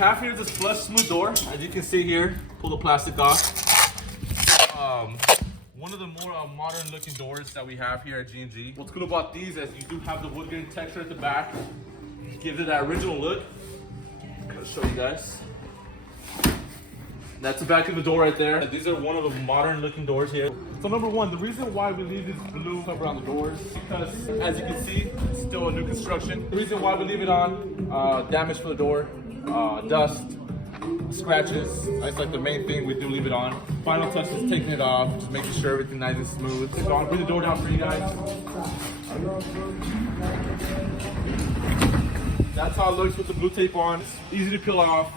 have here is this flush smooth door. As you can see here, pull the plastic off. One of the more modern looking doors that we have here at G&G. What's cool about these is you do have the wood grain texture at the back. Gives it that original look. I'll show you guys. That's the back of the door right there. These are one of the modern looking doors here. So number one, the reason why we leave this blue cover on the doors, because as you can see, it's still a new construction. The reason why we leave it on, damage for the door, dust, scratches. That's like the main thing we do leave it on. Final touch is taking it off, just making sure everything nice and smooth. So I'll bring the door down for you guys. That's how it looks with the blue tape on. It's easy to peel off.